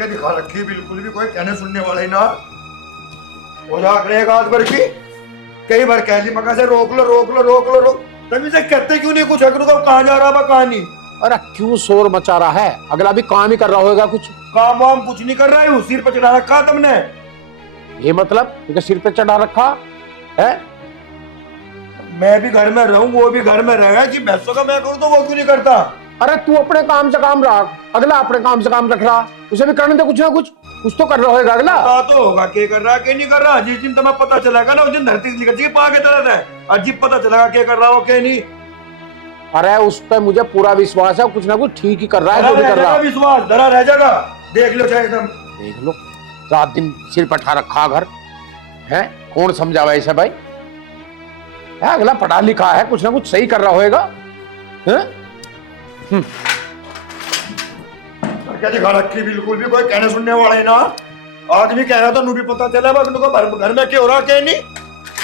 क्या दिखा रखी, बिल्कुल भी कोई कहने सुनने वाला ही ना हो जा एक आध बार की। कई बार कह ली मका से रोक लो रोक लो रोक लो रोक, तभी से कहते क्यों नहीं कुछ अगर कहाँ जा रहा कहाँ नहीं। अरे क्यों शोर मचा रहा है? अगला भी काम ही कर रहा होगा कुछ। काम वाम कुछ नहीं कर रहा है, सिर पर चढ़ा रखा तुमने। ये मतलब क्योंकि सिर पे चढ़ा रखा है? मैं भी घर में रहूं वो भी घर में रहेगा कि भैंसों का मैं करूं तो वो क्यों नहीं करता। अरे तू अपने काम से काम रख, अगला अपने काम से काम रख रहा, उसे भी करने दे कुछ ना कुछ तो कर रहा होगा अगला। पता तो होगा क्या कर रहा क्या नहीं कर रहा। जिस दिन तुम्हें पता चलेगा ना उस दिन धरती निकल जाएगी पा के तरह है, अजीब पता चलेगा क्या कर रहा हो क्या नहीं। अरे उस पर मुझे पूरा विश्वास है, कुछ ना कुछ ठीक ही कर रहा है जो भी कर रहा है। विश्वास धरा रह जाएगा, देख लो चाहे एकदम देख लो। रात दिन सिर पर ठा रखा घर है, कौन समझावा ऐसा भाई है? अगला पढ़ा लिखा है, कुछ ना कुछ सही कर रहा होगा। क्या दिखा रखी, बिल्कुल भी कोई कहने सुनने वाला है ना। आदमी कह रहा था नू भी पता चला घर में क्या हो रहा क्या नहीं।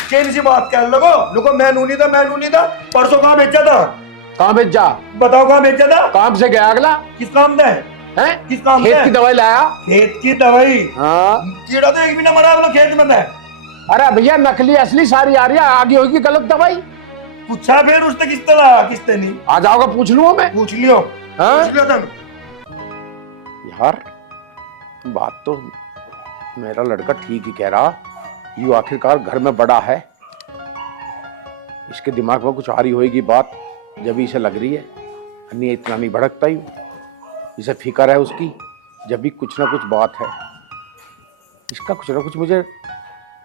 क्या सी बात कह लगो लुको मैं नूनी था परसों कहाँ बेचा था। कहाँ भेज जा? बताओ कहाँ बेचा था। काम से गया अगला। किस काम है? किस काम खेत की दवाई लाया। खेत की दवाई? हाँ। कीड़ा तो एक भी ना मरा अपना खेत में है। अरे भैया नकली असली सारी आ रही है, आगे होगी गलत दवाई। पूछा फिर उसने किस तरह किसने नहीं। आ जाओगा पूछ लूँ मैं। पूछ लियो। हाँ? पूछ लियो तुम। यार बात तो मेरा लड़का ठीक ही कह रहा, यू आखिरकार घर में बड़ा है, इसके दिमाग में कुछ आ रही होगी बात जब इसे लग रही है। अन्य इतना नहीं भड़कता ही, इसे फिक्र है उसकी जब भी कुछ ना कुछ बात है। इसका कुछ ना कुछ मुझे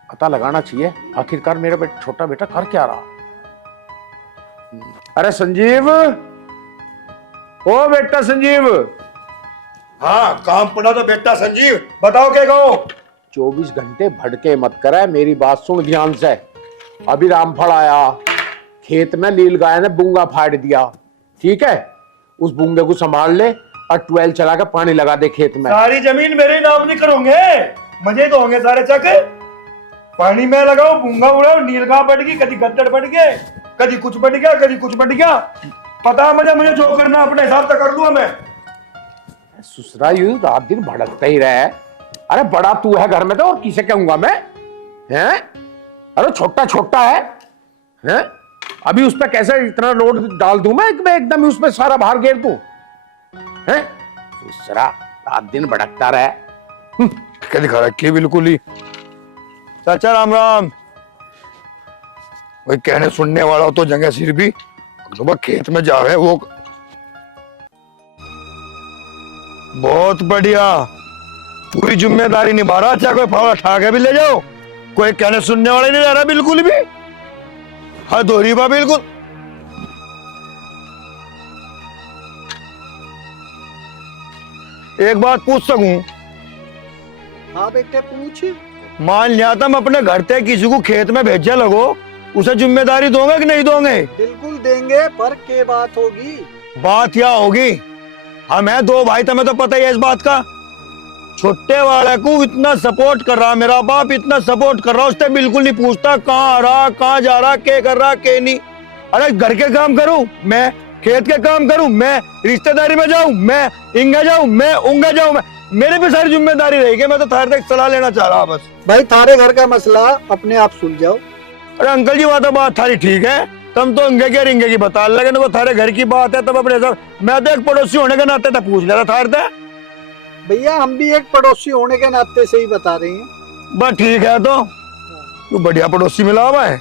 पता लगाना चाहिए, आखिरकार मेरा छोटा बेटा कर क्या रहा। अरे संजीव, ओ बेटा संजीव। हाँ काम पड़ा तो बेटा संजीव, बताओ क्या कहो। 24 घंटे भटके मत करे, मेरी बात सुन ध्यान से। अभी रामफल आया, खेत में लील गाय ने बूंगा फाड़ दिया, ठीक है? उस बूंगे को संभाल ले और 12 चला के पानी लगा दे खेत में। सारी जमीन मेरे नाम नहीं करोगे, मजे तो होंगे सारे चक। पानी में लगाओ, बूंगा उड़ाओ, नील गाय बढ़ गई, कभी गद्दड़ बढ़ गए, कभी कुछ बढ़ गया कभी कुछ बढ़ गया। पता मुझे जो करना अपने हिसाब से कर लूंगा मैं। ससुरा यूं रात दिन भड़कता ही रहे। अरे बड़ा तू है घर में तो और किसे कहूंगा मैं? हैं? अरे छोटा छोटा है, हैं? अभी उस पर कैसे इतना लोड डाल दूं मैं एकदम उस पर सारा भार घेर दूं? हैं? ससुरा रात दिन भड़कता रहे। क्या दिखा रखी है बिल्कुल ही। चाचा राम राम। कोई कहने सुनने वाला हो तो जगह सिर भी सुबह खेत में जावे वो। बहुत बढ़िया, पूरी जिम्मेदारी निभा रहा। चाहे कोई फावड़ा ठा के भी ले जाओ, कोई कहने सुनने वाला नहीं रह रहा बिल्कुल भी। हाँ दोहरी बा बिल्कुल। एक बात पूछ सकूं? हाँ बेटे पूछ। मान लिया था मैं अपने घर से किसी को खेत में भेजा लगो, उसे जिम्मेदारी दोगे कि नहीं दोगे? बिल्कुल देंगे, पर क्या बात होगी? बात क्या होगी? हम हैं दो भाई, तुम्हें तो पता ही है इस बात का। छोटे वाले को इतना सपोर्ट कर रहा, मेरा बाप इतना सपोर्ट कर रहा, उससे बिल्कुल नहीं पूछता कहाँ आ रहा कहाँ जा रहा क्या कर रहा क्या नहीं। अरे घर के काम करूं मैं, खेत के काम करूं मैं, रिश्तेदारी में जाऊं मैं, इंगे जाऊं मैं, उंगे जाऊं मैं, मेरे पे सारी जिम्मेदारी रहेगी। मैं तो थारे तक सलाह लेना चाह रहा बस। भाई थारे घर का मसला अपने आप सुलझाओ। अरे अंकल जी वहाँ तो बात थारी ठीक है, तुम तो इंगे के रिंगे की बता लगे ना, थारे घर की बात है तब अपने सब। मैं तो एक पड़ोसी होने के नाते तो पूछ लेता थारे से। भैया हम भी एक पड़ोसी होने के नाते से ही बता रहे हैं। बस ठीक है, तो बढ़िया पड़ोसी मिला हुआ है।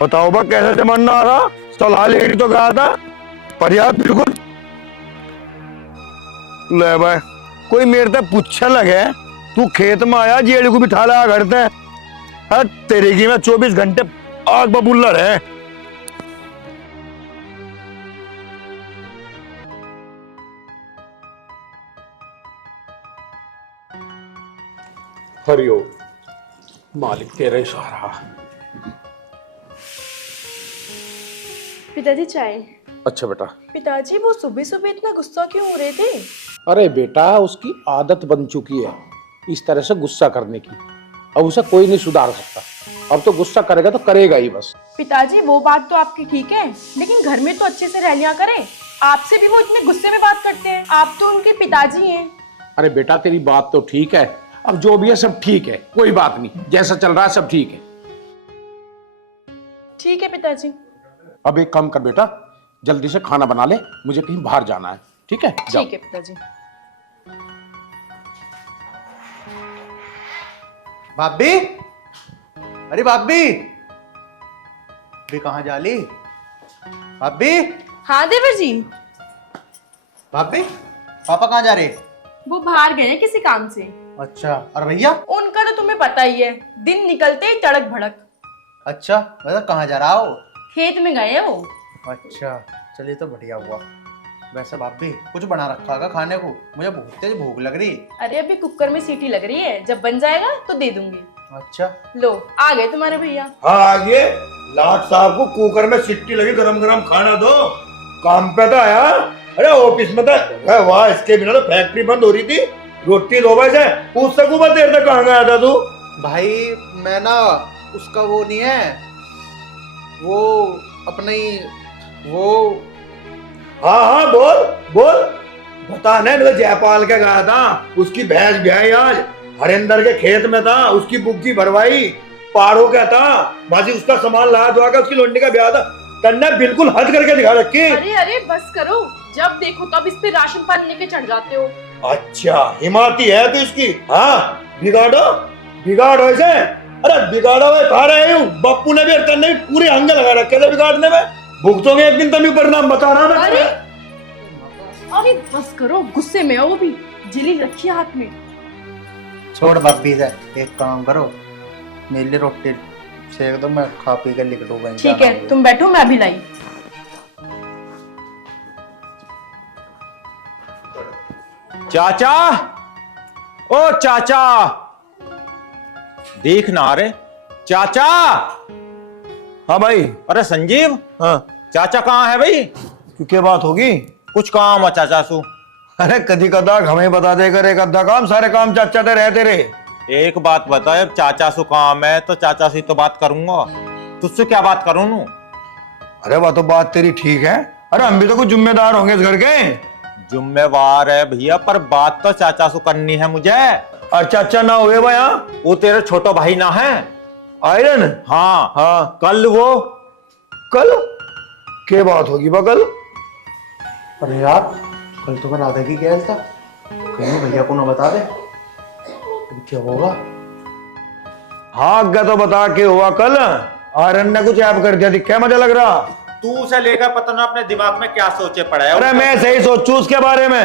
बताओ बा कैसे जमाना आ रहा, सलाह लेनी तो कहा था पर्याप्त बिल्कुल। ले भाई कोई मेरे से पूछने लगे तू खेत में आया जेड़ को बिठा ला घर से, तेरे की मैं 24 घंटे आग बबुल्लर है। हरिओ मालिक तेरा इशारा। पिताजी चाय। अच्छा बेटा। पिताजी वो सुबह सुबह इतना गुस्सा क्यों हो रहे थे? अरे बेटा उसकी आदत बन चुकी है इस तरह से गुस्सा करने की, अब उसे कोई नहीं सुधार सकता। अब तो गुस्सा करेगा तो करेगा ही बस। पिताजी वो बात तो आपकी ठीक है, लेकिन घर में तो अच्छे से रह लिया करें। आपसे भी वो इतने गुस्से में बात करते हैं, आप तो उनके पिताजी हैं। अरे बेटा तेरी बात तो ठीक है, अब जो भी है सब ठीक है, कोई बात नहीं, जैसा चल रहा है सब ठीक है। ठीक है पिताजी। अब एक काम कर बेटा, जल्दी से खाना बना ले, मुझे कहीं बाहर जाना है, ठीक है? जाओ। ठीक है पिताजी। भाभी, अरे भाभी, भी कहाँ जा ली? भाभी, हाँ देवर जी। भाभी, पापा कहाँ जा रहे? वो बाहर गए हैं किसी काम से। अच्छा, और भैया? उनका तो तुम्हें पता ही है, दिन निकलते ही तड़क भड़क। अच्छा, मतलब कहाँ जा रहा हो? खेत में गए वो। अच्छा, चलिए तो बढ़िया हुआ। वैसे भाभी कुछ बना रखा होगा खाने को, मुझे बहुत तेज भूख लग रही। अरे अभी कुकर में सीटी लग रही है, जब बन जाएगा तो दे दूंगी। अच्छा, लो आ गए तुम्हारे भैया। हाँ आगे लाट साहब को कुकर में सिट्टी लगी, गरम गरम खाना दो। काम पे तो आया, अरे ऑफिस में था। वाह, इसके बिना तो फैक्ट्री बंद हो रही थी। रोटी दो बजे पूछ सकूं मैं, देर तक कहाँ गया था तू? भाई मैं ना उसका वो नहीं है, वो अपने वो। हाँ हाँ बोल बोल, बता। नहीं मैं जयपाल के गया था, उसकी भैंस ब्याई आज हरिंदर के खेत में था, उसकी बुग्गी भरवाई, पारो का था, बाजी उसका सामान लाया दुआ का, उसकी लोंडी का ब्याह था। तन्ने बिल्कुल हद करके दिखा रखी। अरे अरे बस करो, जब देखो तब इस पे राशन पानी लेके चढ़ जाते हो। अच्छा हिमाती है तो इसकी। हाँ बिगाड़ो बिगाड़ो इसे। अरे बिगाड़ो भाई, खा रहे हूँ। बप्पू ने भी तन्ने भी पूरे हंगे लगा रखे थे बिगाड़ने में। भुगतोगे एक दिन, तभी परिणाम बता रहा मैं। अरे अरे बस करो, गुस्से में हो। वो भी जिली रखी है हाथ में। छोड़ भाभी से, एक काम करो, मेरे लिए रोटी सेक दो, मैं खा पी कर निकलूंगा। ठीक है, तुम बैठो, मैं अभी लाई। चाचा, ओ चाचा, देख ना रे चाचा। हाँ भाई। अरे संजीव, हाँ चाचा कहाँ है भाई? क्या बात होगी? कुछ काम है चाचा सु। अरे कदी कदा हमें बता दे कर, एक अद्धा काम, सारे काम चाचा ते रहते रहे। एक बात बता, अब चाचा सु काम है तो चाचा से तो बात करूंगा, तुझसे क्या बात करूं नू? अरे वह तो बात तेरी ठीक है। अरे हम भी तो कुछ जिम्मेदार होंगे इस घर के। जिम्मेवार है भैया, पर बात तो चाचा से करनी है मुझे। और चाचा ना हुए भैया? वो तेरे छोटा भाई ना है आयरन? हाँ हाँ। कल वो कल क्या बात होगी बकल? अरे यार, कल तो मैं राधा की गया था, कहीं भैया को ना बता दे। अब क्या होगा? हाँ अग्गा तो बता के हुआ कल। आयरन ने कुछ ऐप कर दिया, क्या मजा लग रहा? तू उसे लेकर पता ना अपने दिमाग में क्या सोचे पड़ा है। अरे मैं सही सोचू उसके बारे में।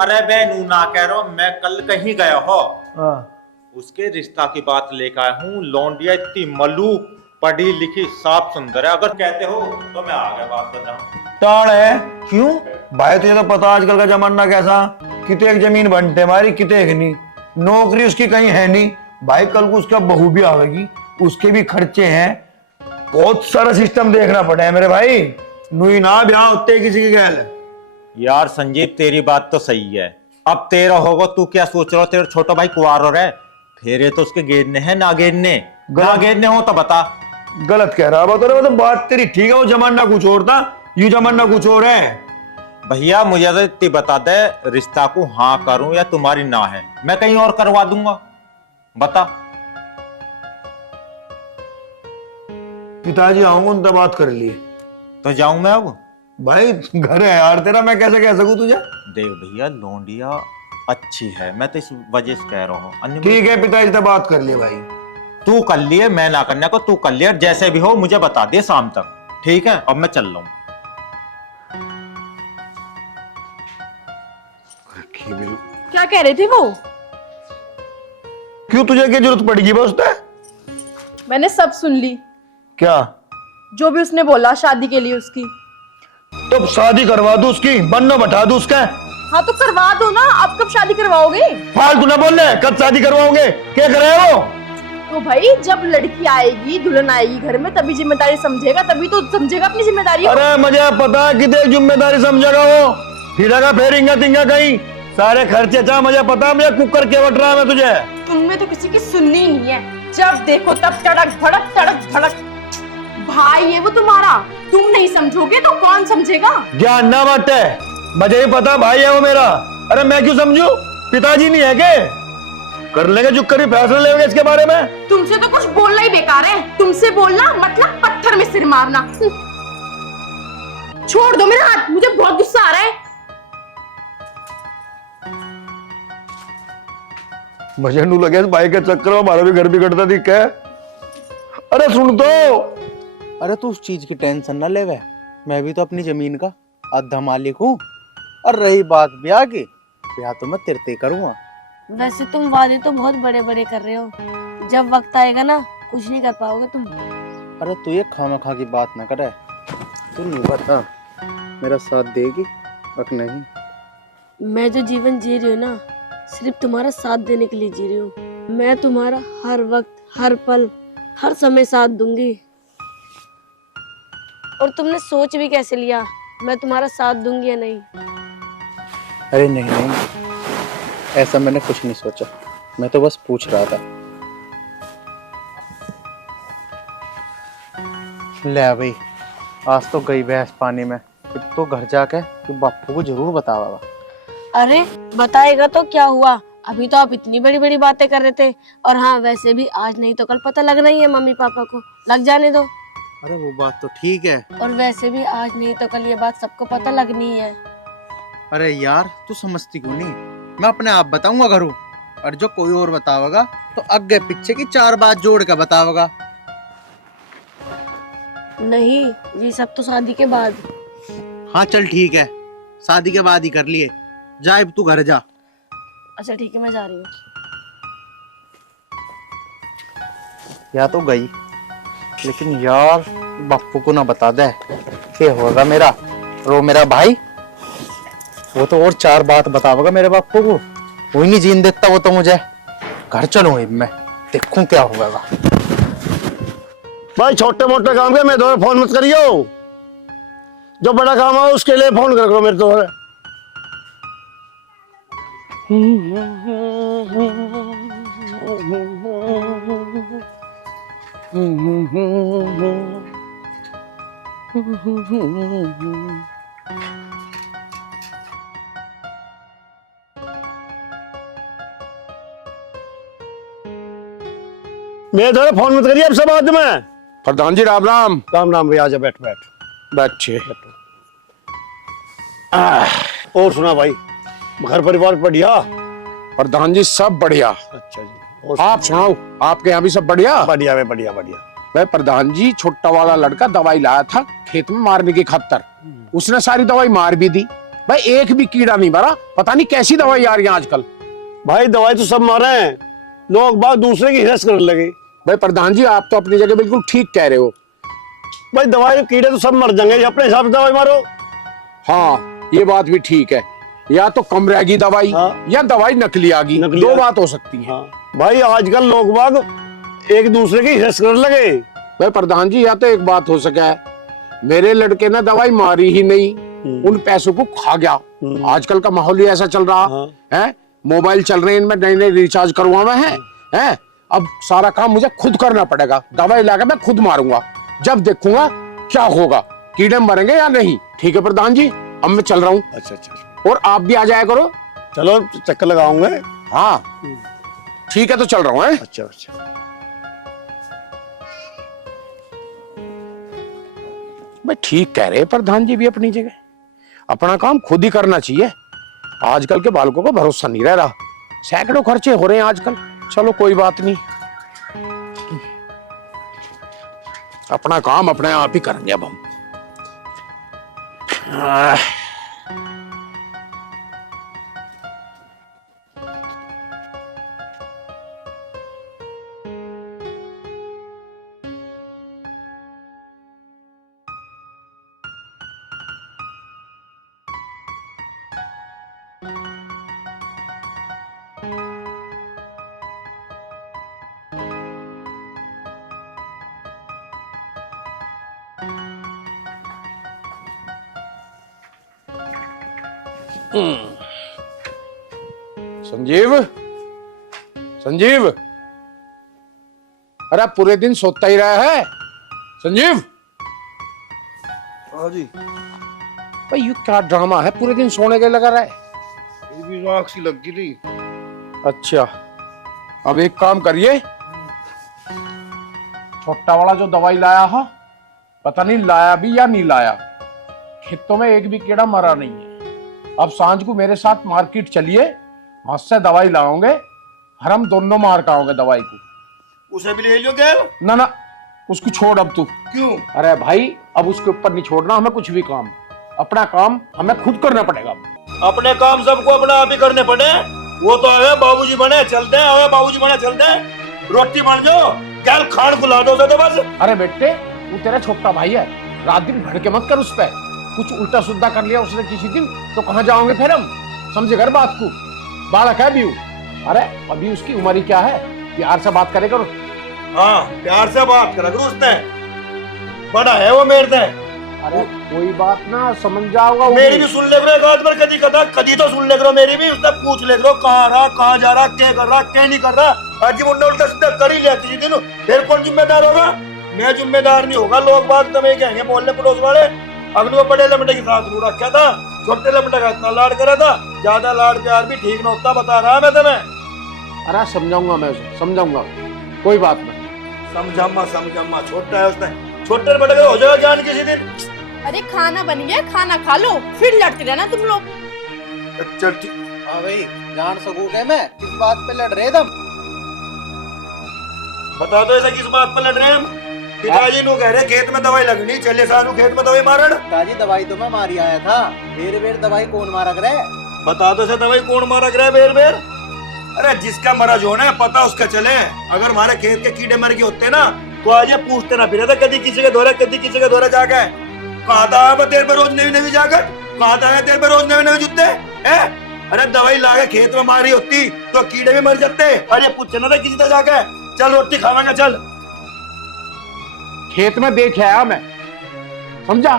अरे मैं नू ना कह रहा हूं, मैं कल कहीं गया हो, हाँ। उसके रिश्ता की बात लेकर आया हूँ। लौंडिया इतनी मलूक, पढ़ी लिखी, साफ सुंदर है। अगर कहते हो तो मैं आ गया, बात बताऊं। टाड़ है। क्यों भाई तुझे तो पता आजकल का जमाना कैसा, कितने एक जमीन बनते हमारी, कितने एक नहीं, नौकरी उसकी कहीं है नहीं। भाई कल को उसका बहू भी आवेगी, उसके भी खर्चे हैं, बहुत सारा सिस्टम देखना पड़ा है मेरे भाई। नुई ना ब्याह होते किसी की गैल। यार संजीव, तेरी बात तो सही है। अब तेरा होगा, तू क्या सोच रहा हो? तेरा छोटा भाई कुंवार हो रहा है, फेरे तो उसके गेरने हैं ना गेरने। ना गेरने हो तो बता। गलत कह रहा है तो बात तेरी ठीक है, वो जमाना कुछ और था, यू जमाना कुछ और है। भैया मुझे तो इतनी बता दे, रिश्ता को हाँ करूं या तुम्हारी ना है, मैं कहीं और करवा दूंगा, बता। पिताजी आऊंगा उनसे बात कर लिए तो जाऊं मैं अब? भाई घर है यार तेरा, मैं कैसे कह सकूं तुझे? देख भैया, लौंडिया अच्छी है, मैं तो इस वजह से कह रहा हूँ। ठीक है पिताजी से बात कर लिए भाई। तू कर लिए, मैं ना करने को, तू कर लिए, जैसे भी हो मुझे बता दे शाम तक, ठीक है? अब मैं चल रहा हूँ। क्या कह रहे थे वो? क्यों तुझे क्या जरूरत पड़ेगी बस? मैंने सब सुन ली, क्या? जो भी उसने बोला शादी के लिए उसकी। तो शादी करवा दो उसकी, बन्नो बैठा दो उसका। हाँ तो करवा दो ना, अब कब शादी करवाओगे? फालतू ना बोल रहे, कब शादी करवाओगे? क्या कर रहे हो? तो भाई जब लड़की आएगी, दुल्हन आएगी घर में, तभी जिम्मेदारी समझेगा, तभी तो समझेगा अपनी जिम्मेदारी। अरे मुझे पता है कितनी जिम्मेदारी समझेगा वो, फिरेगा फेरेंगा तिंगा कहीं, सारे खर्चे चाह मुझे पता, मुझे कुकर के बट रहा है मैं तुझे। तुमने तो किसी की सुननी ही नहीं है, जब देखो तब तड़क भड़क तड़क भड़क। भाई ये वो तुम्हारा, तुम नहीं समझोगे तो कौन समझेगा? ज्ञान ना बांटे, मुझे ही पता भाई है वो मेरा। अरे मैं क्यों समझू? पिताजी नहीं है के? कर लेंगे जो करी फैसला लेंगे इसके बारे में। तुमसे तो कुछ बोलना ही बेकार है। तुमसे बोलना मतलब पत्थर में सिर मारना। छोड़ दो मेरा हाथ, मुझे बहुत गुस्सा आ रहा है। मुझे नू लगे इस भाई के चक्कर में हमारा भी घर बिगड़ता दिख है। अरे सुन तो। अरे तू उस चीज की टेंशन ना ले वे, मैं भी तो अपनी जमीन का आधा मालिक हूँ। और रही बात ब्याह की, ब्याह तो मैं तेरे करूँगा। वैसे तुम वादे तो बहुत बड़े बड़े कर रहे हो, जब वक्त आएगा ना कुछ नहीं कर पाओगे तुम। अरे तू ये खामखा की बात ना करे। तू नहीं बता मेरा साथ देगी अब नहीं? मैं जो जीवन जी रही हूँ ना, सिर्फ तुम्हारा साथ देने के लिए जी रही हूँ। मैं तुम्हारा हर वक्त, हर पल, हर समय साथ दूंगी। और तुमने सोच भी कैसे लिया मैं तुम्हारा साथ दूंगी या नहीं? अरे नहीं नहीं, ऐसा मैंने कुछ नहीं सोचा, मैं तो बस पूछ रहा था। ले भाई, आज तो गई भैंस पानी में। तो घर जाके तू बापू को जरूर बतावा। अरे बताएगा तो क्या हुआ, अभी तो आप इतनी बड़ी बड़ी बातें कर रहे थे। और हाँ, वैसे भी आज नहीं तो कल पता लगना ही है मम्मी पापा को, लग जाने दो। अरे वो बात तो ठीक है। और वैसे भी आज नहीं तो कल ये बात सबको पता लगनी है। अरे यार तू समझती क्यों नहीं? मैं अपने आप बताऊंगा घरों, और जो कोई और बतावेगा तो आगे पीछे की 4 बात जोड़ कर बतावेगा। नहीं, ये सब तो शादी के बाद। हाँ चल ठीक है, शादी के बाद ही कर लिए। जा अब तू घर जा। अच्छा ठीक है, मैं जा रही हूँ। या तो गई, लेकिन यार बापू को ना बता दे क्या होगा मेरा। रो मेरा भाई, वो तो और 4 बात बतावेगा मेरे बापू को। वही नहीं जीन देता वो तो मुझे। घर चलूं अब मैं, देखूं क्या होगा। भाई छोटे मोटे काम के मैं दोबारा फोन मत करियो। जो बड़ा काम है उसके लिए फोन कर करो मेरे दोबारा। मेरे दोबारा फोन मत करिए अब सब बाद में। प्रधान जी राम राम। राम राम भैया, आजा बैठ बैठ। बच्चे और सुना भाई, घर परिवार बढ़िया? प्रधान जी सब बढ़िया। अच्छा जी, और आप सुनाओ, आपके यहाँ भी सब बढ़िया? बढ़िया है, बढ़िया बढ़िया। भाई प्रधान जी, छोटा वाला लड़का दवाई लाया था खेत में मारने की खातर, उसने सारी दवाई मार भी दी। भाई एक भी कीड़ा नहीं मरा। पता नहीं कैसी दवाई आ रही है आजकल। भाई दवाई तो सब मारे हैं, लोग बात दूसरे की हिरस करने लगे। भाई प्रधान जी, आप तो अपनी जगह बिल्कुल ठीक कह रहे हो। भाई दवाई कीड़े तो सब मर जाएंगे, अपने हिसाब से दवाई मारो। हाँ ये बात भी ठीक है, या तो कम रहेगी दवाई, हाँ। या दवाई नकली आ गई। नकली दो आ- बात हो सकती है। हाँ भाई, आजकल लोग बाग एक दूसरे की हिरस करने लगे। भाई प्रधान जी, या तो एक बात हो सका है, मेरे लड़के ने दवाई मारी ही नहीं, उन पैसों को खा गया। आजकल का माहौल ही ऐसा चल रहा है। मोबाइल चल रहे हैं, इनमें नए नए रिचार्ज करवाना है। अब सारा काम मुझे खुद करना पड़ेगा। दवाई लाकर मैं खुद मारूंगा, जब देखूंगा क्या होगा, कीड़े मरेंगे या नहीं। ठीक है प्रधान जी, अब मैं चल रहा हूँ। अच्छा अच्छा, और आप भी आ जाया करो। चलो चक्कर लगाऊंगे। हाँ ठीक है, तो चल रहा हूँ। अच्छा अच्छा। भाई ठीक कह रहे हैं प्रधान जी भी अपनी जगह। अपना काम खुद ही करना चाहिए। आजकल के बालकों को भरोसा नहीं रह रहा, सैकड़ों खर्चे हो रहे हैं आजकल। चलो कोई बात नहीं, अपना काम अपने आप ही करेंगे अब हम। संजीव, संजीव, अरे पूरे दिन सोता ही रहा है संजीव। हाँ जी, भाई ये क्या ड्रामा है, पूरे दिन सोने के लगा रहा है। ये भी राख सी लग गई थी। अच्छा, अब एक काम करिए, छोटा वाला जो दवाई लाया है, पता नहीं लाया भी या नहीं लाया, खेतों में एक भी कीड़ा मरा नहीं है। अब सांझ को मेरे साथ मार्केट चलिए, वहां से दवाई लाओगे, और हम दोनों मार के आओगे दवाई को। उसे भी ले लो क्या? ना ना, उसको छोड़ अब तू। क्यों? अरे भाई, अब उसके ऊपर नहीं छोड़ना हमें कुछ भी काम, अपना काम हमें खुद करना पड़ेगा। अपने काम सबको अपना आप ही करने पड़े। वो तो आवे बाबूजी बने चलते हैं, आवे बाबूजी बने चलते हैं। रोटी बन जाओ, गैल खान खुला दो उसे तो बस। अरे बेटे, वो तेरा छोटा भाई है, रात दिन भड़के मत कर उस पे। कुछ उल्टा सुल्टा कर लिया उसने किसी दिन तो कहाँ जाओगे फिर हम? समझे कर बात को, बालक है भी। अरे अभी उसकी उम्र ही क्या है, प्यार से बात करे करो। हाँ, प्यार से बात करा करो, उसने बड़ा है वो मेरे से। अरे कोई बात ना, समझ जाओगा। मेरी भी सुन ले करो एक आध बार, कदी कदा कदी तो सुन ले करो मेरी भी। उसने पूछ ले करो कहाँ रहा, कहाँ जा रहा, क्या कर रहा, क्या नहीं कर रहा। आज मुन्ना उल्टा सीधा कर ही लिया किसी दिन, फिर कौन जिम्मेदार होगा? मैं जिम्मेदार नहीं होगा। लोग बात तो मैं कहेंगे मोहल्ले पड़ोस वाले, अगले वो बड़े लमटे के साथ रू रखा था, छोटे लमटे का इतना लाड करा था। ज्यादा लाड प्यार भी ठीक न होता, बता रहा मैं तुम्हें। अरे समझाऊंगा, मैं उसे समझाऊंगा, कोई बात नहीं। समझामा छोटा है उसने, छोटे बड़े का हो जाएगा ज्ञान किसी दिन। अरे खाना बन गया, खाना खा लो, फिर लड़ते रहना तुम लोग। चल ठीक। हाँ भाई, जान सकूं क्या मैं किस बात पे लड़ रहे तुम? बता दो ऐसा किस बात पर लड़ रहे हैं हम? पिताजी नु कह रहे खेत में दवाई लगनी, चले सानू खेत में दवाई मारन। पिताजी दवाई तो मैं मारी आया था, बेर बेर दवाई कौन मारा करे? बता दो से दवाई कौन मारा करे बेर बेर? अरे जिसका मरा जो ना पता उसका चले। अगर हमारे खेत के कीड़े मर गए होते ना तो आज ये पूछते ना फिर था, कभी किसी के दौरा, कभी किसी के दौरा जाके कहा था तेरे पे रोज नई नई जाकर, कहा था तेरे पे रोज नए नए जूते हैं। अरे दवाई लाके खेत में मारी होती तो कीड़े भी मर जाते। अरे पूछना था किसी से जाके, चल रोटी खावांगा चल। खेत में देख आया मैं, समझा?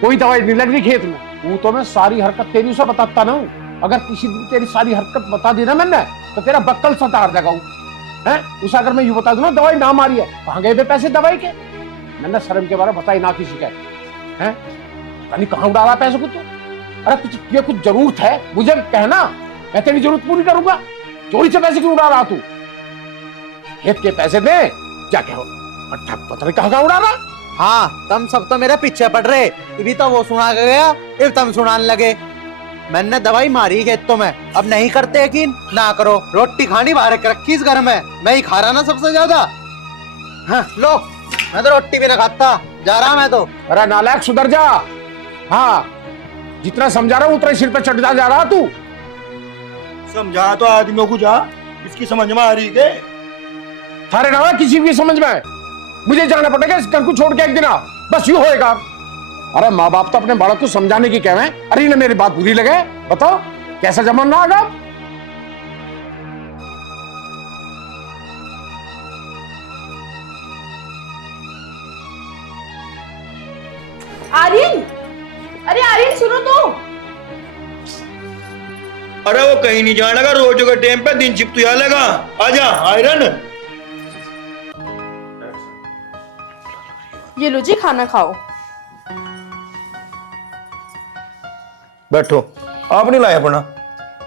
कोई दवाई नहीं लग रही खेत में। वो तो मैं सारी हरकत तेरी उसे बताता ना हूँ। अगर किसी दिन तेरी सारी हरकत बता दी ना मैंने तो तेरा बक्कल सतार देगा वो, है? उसे अगर मैं यूं बता दूं ना दवाई ना मारी है, कहाँ गए थे पैसे दवाई के? मैंने शर्म के बारे में बताई ना किसी का, है? कहीं कहाँ उड़ा रहा पैसे को तू? अरे तुझे कुछ जरूरत है मुझे कहना, मैं तेरी जरूरत पूरी करूंगा। चोरी से पैसे क्यों उड़ा रहा तू? खेत के पैसे दे जाके हो, पता नहीं कहाँ उड़ा रहा। हाँ, तुम सब तो मेरे पीछे पड़ रहे, अभी तो वो सुना के गया, अब तुम सुनाने लगे। मैंने दवाई मारी खेतों में, अब नहीं करते यकीन ना करो। रोटी खानी बाहर कर रखी इस घर में, मैं ही खा रहा ना सबसे ज्यादा। हाँ लो, मैं तो रोटी भी ना खाता, जा रहा मैं तो। अरे नालायक सुधर जा। हाँ, जितना समझा रहा हूँ उतना सिर पे चढ़ता जा रहा तू। समझा तो आदमियों को जा, इसकी समझ में आ रही के? थारे ना किसी की समझ में, मुझे जाना पड़ेगा इस घर को छोड़ के एक दिन। बस यूं होएगा। अरे माँ बाप तो अपने बालक को समझाने की कह रहे हैं। अरे ना मेरी बात बुरी लगे, बताओ कैसा जमाना आगा? आर्यन, अरे आर्यन सुनो तो। अरे वो कहीं नहीं जाने का, रोज के टाइम पे दिन चिपतू लगा। आजा आयरन। ये लो जी, खाना खाओ। बैठो। आप नहीं लाया अपना?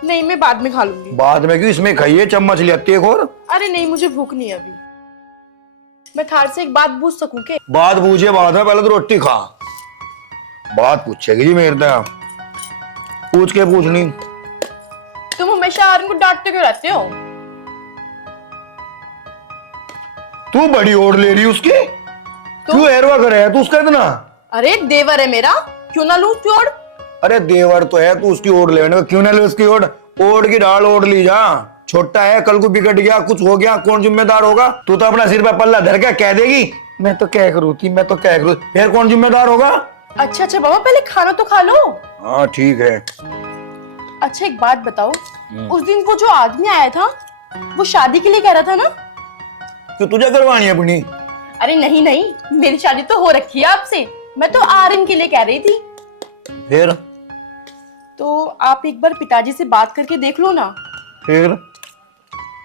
नहीं, मैं बाद में खा लूंगी। बाद में क्यों, इसमें खाइए, चम्मच ले आती है एक और। अरे नहीं, मुझे भूख नहीं है अभी। मैं थार से एक बात पूछ सकूं के? बात पूछे बाद में, पहले तो रोटी खा। बात पूछेगी जी मेरे से, पूछ के पूछनी। तुम हमेशा आर्यन को डांटते क्यों रहते हो? तू बड़ी ओढ़ ले रही उसकी, क्यों हैरवा करे है तू उसका इतना? अरे देवर है मेरा, क्यों ना लूं चोड़? अरे देवर तो है, तू उसकी ओढ़ लेने, क्यों ना ले उसकी ओढ़? ओढ़ की डाल ओढ़ ली जा। छोटा है, कल को बिगड़ गया, कुछ हो गया, कौन जिम्मेदार होगा? तू तो अपना सिर पे पल्ला धर के कह देगी मैं तो क्या करूँ थी, मैं तो क्या करूँ, फिर कौन जिम्मेदार होगा? अच्छा अच्छा बाबा, पहले खाना तो खा लो। हाँ ठीक है। अच्छा एक बात बताओ, उस दिन वो जो आदमी आया था वो शादी के लिए कह रहा था ना? क्यों तुझे करवानी है अपनी? अरे नहीं नहीं, मेरी शादी तो हो रखी है आपसे, मैं तो आर्यन के लिए कह रही थी। फिर? तो आप एक बार पिताजी से बात करके देख लो ना, फिर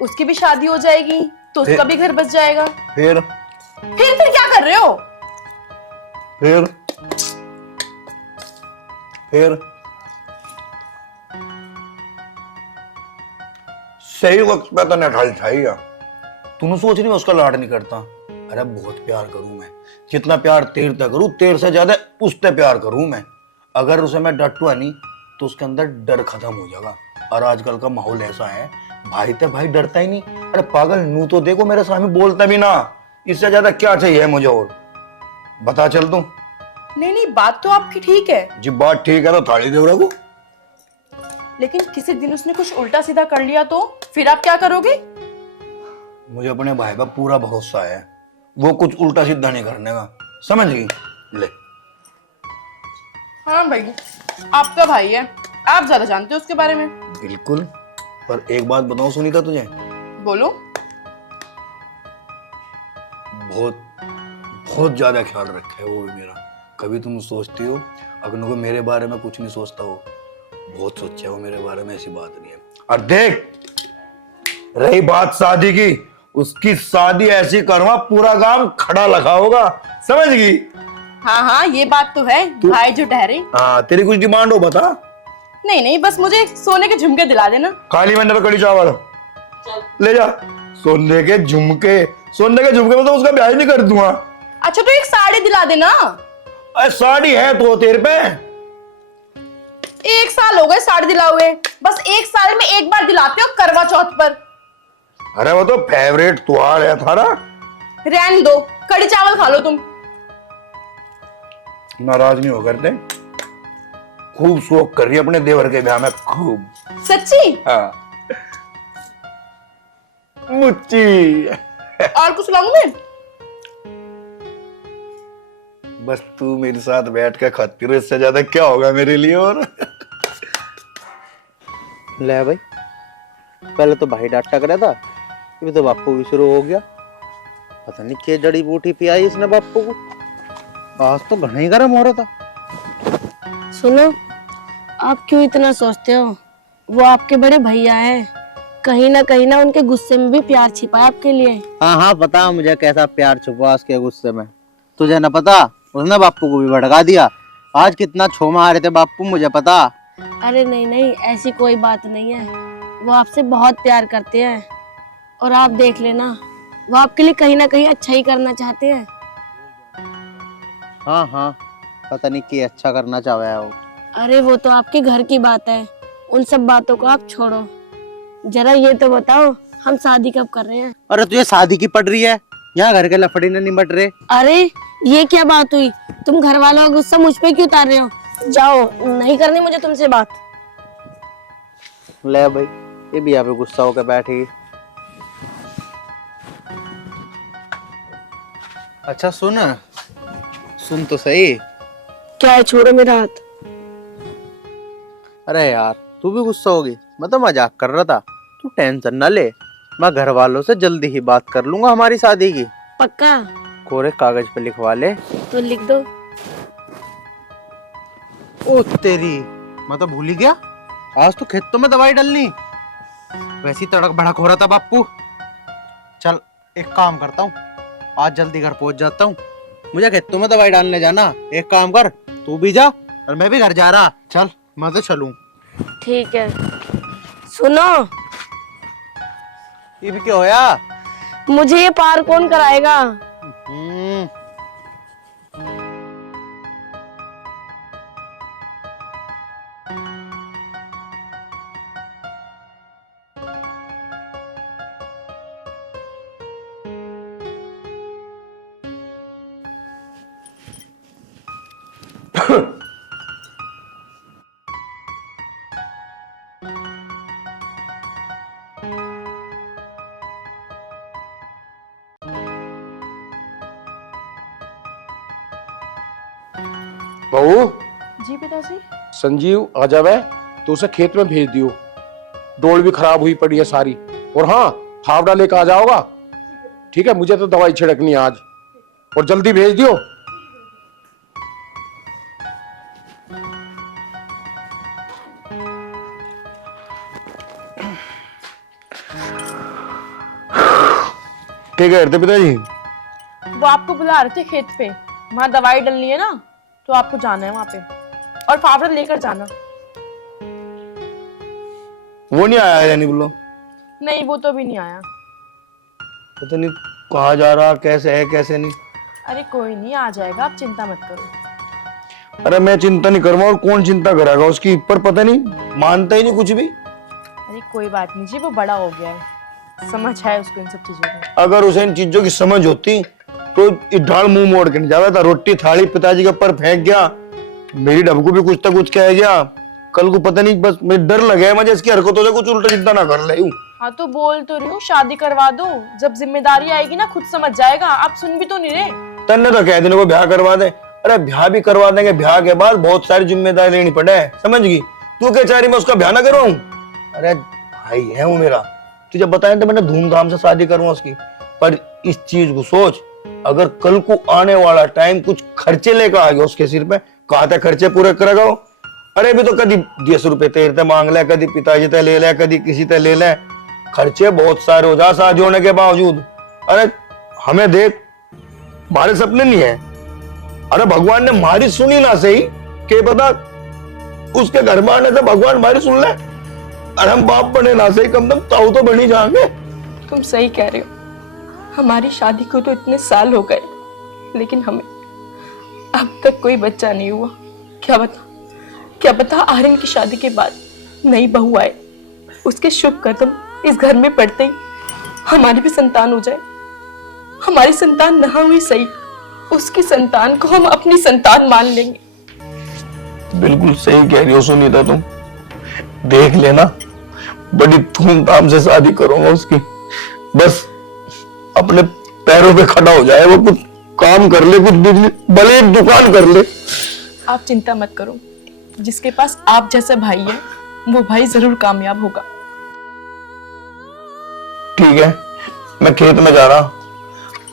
उसकी भी शादी हो जाएगी तो उसका भी घर बस जाएगा। फिर क्या कर रहे हो? फिर सही वक्त पे तो नठाल छाई। तूने सोच नहीं मैं उसका लाड नहीं करता। अरे बहुत प्यार करूं मैं, जितना प्यार तेर तक करूं, तेर से ज्यादा उससे प्यार करूं मैं। अगर उसे मैं डटूंगा नहीं तो उसके अंदर डर खत्म हो जाएगा। और आजकल का माहौल ऐसा है, भाई तो भाई डरता ही नहीं। अरे पागल, नू तो देखो मेरे सामने बोलता भी ना, इससे ज्यादा क्या चाहिए मुझे और? बता चल तू। नहीं नहीं, बात तो आपकी ठीक है, जी बात ठीक है तो थाली दे रहा को। लेकिन किसी दिन उसने कुछ उल्टा सीधा कर लिया तो फिर आप क्या करोगे? मुझे अपने भाई पर पूरा भरोसा है, वो कुछ उल्टा सीधा नहीं करने का, समझ गई? ले। हाँ भाई, आपका भाई है, आप ज्यादा जानते हो उसके बारे में। बिल्कुल, पर एक बात बताऊं सुनीता तुझे, बोलो। बहुत बहुत ज्यादा ख्याल रखा है वो भी मेरा। कभी तुम सोचती हो अगर वो मेरे बारे में कुछ नहीं सोचता हो? बहुत सोचा है वो मेरे बारे में, ऐसी बात नहीं है। और देख, रही बात शादी की, उसकी शादी ऐसी करूंगा पूरा गांव खड़ा लगा होगा, समझ गई? हाँ हाँ, ये बात तो है, भाई जो ठहरे। हाँ, तेरी कुछ डिमांड हो बता। नहीं नहीं, बस मुझे सोने के झुमके दिला देना। काली मंडल कड़ी चावल ले जा। सोने के झुमके, सोने के झुमके में तो उसका ब्याह ही नहीं कर दूंगा। अच्छा तो एक साड़ी दिला देना। अरे साड़ी है तो तेरे पे। 1 साल हो गए साड़ी दिला हुए, बस 1 साल में एक बार दिलाते हो करवा चौथ पर। अरे वो तो फेवरेट त्योहार है थारा। रहने दो, कड़ी चावल खा लो तुम। नाराज नहीं हो करते, खूब शौक कर रही है अपने देवर के ब्याह में, खूब। सच्ची? हाँ मुच्ची। और कुछ लाऊं मैं? बस तू मेरे साथ बैठ के खाती रहो, इससे ज्यादा क्या होगा मेरे लिए और? ले भाई, पहले तो भाई डांटा कर रहा था, अभी तो बापू भी शुरू हो गया। पता नहीं क्या जड़ी बूटी पियाई इसने बापू को, आज तो घना ही गर्म हो रहा था। सुनो, आप क्यों इतना सोचते हो? वो आपके बड़े भैया हैं, कहीं ना उनके गुस्से में भी प्यार छिपा है आपके लिए। हाँ हाँ, पता मुझे कैसा प्यार छुपा उसके गुस्से में। तुझे न पता, उसने बापू को भी भड़का दिया। आज कितना छोमा आ रहे थे बापू, मुझे पता। अरे नहीं नहीं, ऐसी कोई बात नहीं है, वो आपसे बहुत प्यार करते हैं। और आप देख लेना, वो आपके लिए कहीं ना कहीं अच्छा ही करना चाहते हैं। हाँ हाँ, पता नहीं क्या अच्छा करना चाह रहा है वो। अरे वो तो आपके घर की बात है, उन सब बातों को आप छोड़ो। जरा ये तो बताओ, हम शादी कब कर रहे हैं? अरे तुझे शादी की पड़ रही है, यहाँ घर के लफड़े ने निमट रहे। अरे ये क्या बात हुई? तुम घर वालों का गुस्सा मुझ पे क्यों उतार रहे हो? जाओ, नहीं करनी मुझे तुमसे बात। ले भाई, ये भी यहाँ पे गुस्सा होकर बैठी। अच्छा सुन, सुन तो सही। क्या है? छोड़ो मेरा हाथ। अरे यार, तू भी गुस्सा होगी? मैं तो मजाक कर रहा था, तू टेंशन ना ले। मैं घर वालों से जल्दी ही बात कर लूंगा हमारी शादी की। पक्का? कोरे कागज पे लिखवा ले। तो लिख दो। ओ तेरी, मैं तो भूल ही गया, आज तो खेतों में दवाई डालनी। वैसी तड़क भड़क हो रहा था बापू। चल एक काम करता हूँ, आज जल्दी घर पहुंच जाता हूँ। मुझे खेतों में दवाई डालने जाना। एक काम कर, तू भी जा और मैं भी घर जा रहा। चल मैं तो चलूं। ठीक है। सुनो, ये भी क्या होया? मुझे ये पार कौन कराएगा? हम्म, बहू, जी पिताजी। संजीव आ जावे तो उसे खेत में भेज दियो, डोल भी खराब हुई पड़ी है सारी। और हाँ, फावड़ा लेकर आ जाओगा, ठीक है? मुझे तो दवाई छिड़कनी है आज, और जल्दी भेज दियो। क्या कह रहे थे पिताजी? वो आपको बुला रहे थे खेत पे, वहां दवाई डलनी है ना, तो आपको जाना है वहां पे, और फावड़ा लेकर जाना। वो नहीं आया यानी बोलो? नहीं, वो तो अभी नहीं आया। पता नहीं कहाँ जा रहा, कैसे है कैसे नहीं। अरे कोई नहीं, आ जाएगा, आप चिंता मत करो। अरे मैं चिंता नहीं करूंगा, और कौन चिंता करेगा उसकी, पर पता नहीं मानता ही नहीं कुछ भी। अरे कोई बात नहीं जी, वो बड़ा हो गया है, समझ है उसको इन सब चीजों की। अगर उसे इन चीजों की समझ होती तो ढाल मुंह मोड़ के नहीं जाता था। रोटी थाली पिताजी के ऊपर फेंक गया, मेरी डबकू भी कुछ तक कुछ कह गया। कल को पता नहीं, बस मुझे डर लगे है मुझे इसकी हरकतों से कुछ उल्टा सीधा ना कर ले। हाँ तो बोल तो रही हूँ, शादी करवा दो, जब जिम्मेदारी आएगी ना खुद समझ जाएगा। आप सुन भी तो नहीं रहे। तन्ने तो कह देने को ब्याह करवा दे। अरे ब्याह भी करवा देंगे, ब्याह के बाद बहुत सारी जिम्मेदारी लेनी पड़े, समझ गई? तू क्या चाह रही मैं उसका ब्याह ना करूं? अरे भाई है वो मेरा, तुझे बताया तो मैंने धूमधाम से शादी करूंगा उसकी। पर इस चीज को सोच, अगर कल को आने वाला टाइम कुछ खर्चे लेकर आ गया उसके सिर पे, कहा था खर्चे पूरे करेगा वो। अरे भी तो कभी 10 रुपए तेरे से मांग ले, कभी पिताजी से ले ले, कभी किसी से ले ले, खर्चे बहुत सारे हो जा शादी होने के बावजूद। अरे हमें देख, हमारे सपने नहीं है। अरे भगवान ने हमारी सुनी ना सही, के पता उसके घर में आने से भगवान हमारी सुन ले। अरे हम बाप बने ना सही, कम ताऊ तो बनी जाएंगे। तुम सही कह रहे हो, हमारी शादी को तो इतने साल हो गए, लेकिन हमें अब तक कोई बच्चा नहीं हुआ। क्या पता आर्यन की शादी के बाद नई बहू आए, उसके शुभ कदम इस घर में पड़ते ही हमारी भी संतान हो जाए। हमारी संतान ना हुई सही, उसकी संतान को हम अपनी संतान मान लेंगे। बिल्कुल सही कह रही हो सुनीता, तुम देख लेना, बड़ी धूमधाम से शादी करूंगा उसकी। बस अपने पैरों पे खड़ा हो जाए, वो कुछ काम कर ले, कुछ बिजली भले एक दुकान कर ले। आप चिंता मत करो, जिसके पास आप जैसा भाई है वो भाई जरूर कामयाब होगा। ठीक है, मैं खेत में जा रहा,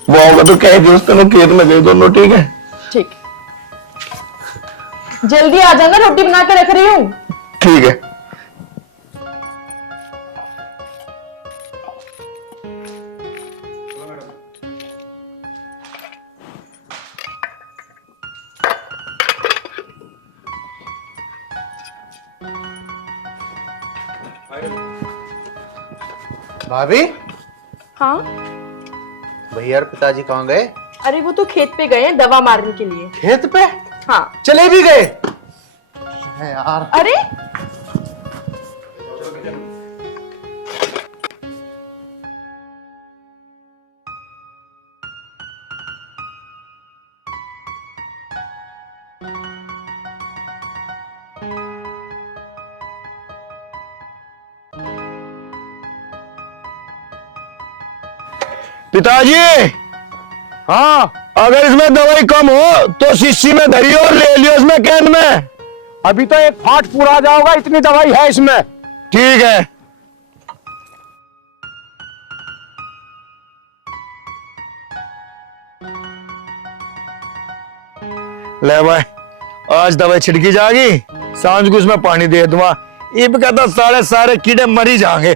वो होगा तो कह दियो उसको, खेत में गए दोनों। ठीक है, ठीक, जल्दी आ जाना, रोटी बना के रख रही हूँ। ठीक है। भाभी, हाँ, भैया और पिताजी कहाँ गए? अरे वो तो खेत पे गए हैं दवा मारने के लिए। खेत पे? हाँ। चले भी गए है यार। अरे पिताजी, हाँ, अगर इसमें दवाई कम हो तो शीशी में धरी और ले लियो इसमें कैन में। अभी तो एक फाट पूरा जाओगा, इतनी दवाई है इसमें। ठीक है। ले भाई, आज दवाई छिड़की जाएगी, सांझ को इसमें पानी दे दूंगा। ये भी कहता सारे कीड़े मरी जाएंगे।